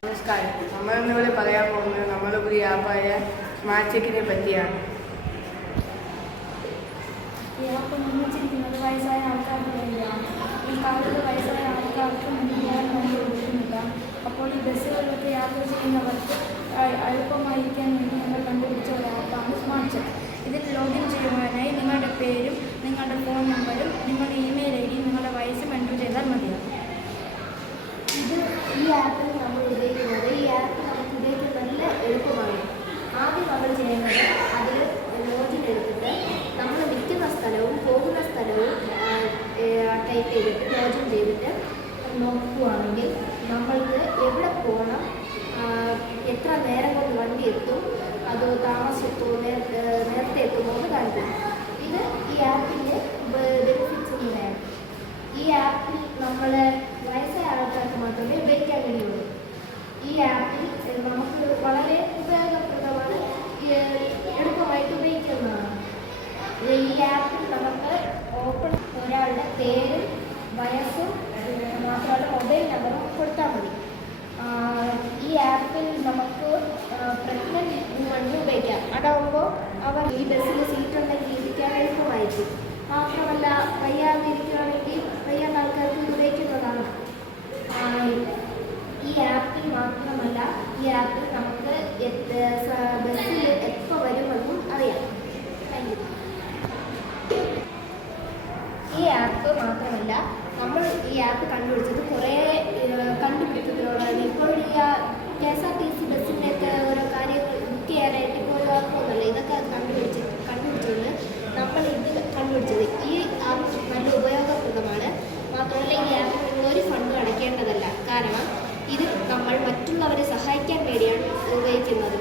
നമസ്കാരം. നമ്മളിന്നിവിടെ പറയാൻ പോകുന്നത് നമ്മുടെ പുതിയ ആപ്പായ സ്മാർട്ട് ചെക്കിനെ പറ്റിയാണ്. ഈ ആപ്പ് നിർമ്മിച്ചിരിക്കുന്നത് വയസ്സായ ആൾക്കാർക്ക് വേണ്ടിയാണ്. ഈ കാലത്ത് വയസ്സായ ആൾക്കാർക്ക് മുൻപോകാൻ വേണ്ടി ഒതുക്കുന്നില്ല. അപ്പോൾ ഈ ബസ്സുകളിലൊക്കെ യാത്ര ചെയ്യുന്നവർക്ക് എളുപ്പമായിരിക്കാൻ വേണ്ടി ഞങ്ങൾ കണ്ടുപിടിച്ച ഒരു ആപ്പാണ് സ്മാർട്ട് ചെക്ക്. ഇതിൽ ലോഗിൻ ചെയ്യുവാനായി നിങ്ങളുടെ പേരും നിങ്ങളുടെ ഫോൺ നമ്പറും നിങ്ങളുടെ ഇമെയിൽ ഐ ഡിയും നിങ്ങളുടെ വയസ്സും എൻ്റർ ചെയ്താൽ മതിയാകും. ഈ ആപ്പിൽ നമ്മൾ ഉപയോഗിക്കുന്നത് ഈ ആപ്പ് നമുക്ക് ഉപയോഗിക്കാൻ നല്ല എളുപ്പമാണ്. ആദ്യം നമ്മൾ ചെയ്യുന്നത് അതിൽ ലോഗിൻ എടുത്തിട്ട് നമ്മൾ നിൽക്കുന്ന സ്ഥലവും പോകുന്ന സ്ഥലവും ടൈപ്പ് ചെയ്തിട്ട് ലോഗിൻ ചെയ്തിട്ട് നോക്കുകയാണെങ്കിൽ നമ്മൾക്ക് എവിടെ പോകണം, എത്ര നേരം കൊണ്ട് വണ്ടി എത്തും, അതോ താമസിച്ചെത്തുമോ, നേരത്തെ എത്തുമോ എന്ന് കാണിക്കും. ഇത് ഈ ആപ്പിൻ്റെ ബെനിഫിറ്റ്സ് തന്നെയാണ്. ഈ ആപ്പിൽ നമ്മൾ വയസ്സായ ആൾക്കാർക്ക് മാത്രമേ ഉപയോഗിക്കാൻ കഴിയുള്ളൂ. ഈ ആപ്പിൽ നമുക്ക് വളരെ ഉപയോഗപ്രദമാണ്, എളുപ്പമായിട്ട് ഉപയോഗിക്കുന്നതാണ്. ഈ ആപ്പിൽ നമുക്ക് ഓപ്പൺ ഒരാളുടെ പേരും വയസ്സും മാത്രമല്ല മൊബൈൽ നമ്പറും കൊടുത്താൽ മതി. ഈ ആപ്പിൽ നമുക്ക് പ്രഗ്നൻ്റ് വുമണിന് ഉപയോഗിക്കാം. അതാവുമ്പോൾ അവർ ഈ ബസ്സിൽ സീറ്റ് ഉണ്ടെങ്കിൽ ഇരിക്കാൻ എളുപ്പമായിരിക്കും. മാത്രമല്ല വയ്യാതെ ഇരിക്കുകയാണെങ്കിൽ വയ്യാത്ത ആൾക്കാർക്ക് ഉപയോഗിക്കുന്നതാണ്. ഈ ആപ്പിൽ മാത്രമല്ല, ഈ ആപ്പിൽ നമുക്ക് ബസ്സിൽ എപ്പോൾ വരുമെന്നും അറിയാം. Thank you. ഈ ആപ്പ് മാത്രമല്ല, നമ്മൾ ഈ ആപ്പ് കണ്ടുപിടിച്ചത് കുറേ കണ്ടുപിടിക്കുന്നതിനോടാണ്. ഇപ്പോൾ ഈ KSRTC ബസ്സിൻ്റെയൊക്കെ ഓരോ കാര്യങ്ങൾ ബുക്ക് ചെയ്യാനായിട്ട് ഇപ്പോൾ ഒരു ആപ്പൊന്നുമല്ല, ഇതൊക്കെ കണ്ടുപിടിച്ചുകൊണ്ട് നമ്മൾ ഇത് കണ്ടുപിടിച്ചത്. ഈ ആപ്പ് നല്ല ഉപയോഗപ്രദമാണ്. മാത്രമല്ല ഈ ആപ്പ് നിങ്ങൾ ഒരു ഫണ്ട് അടയ്ക്കേണ്ടതല്ല. കാരണം ഇത് നമ്മൾ മറ്റുള്ളവരെ സഹായിക്കാൻ വേണ്ടിയാണ് ഉപയോഗിക്കുന്നത്.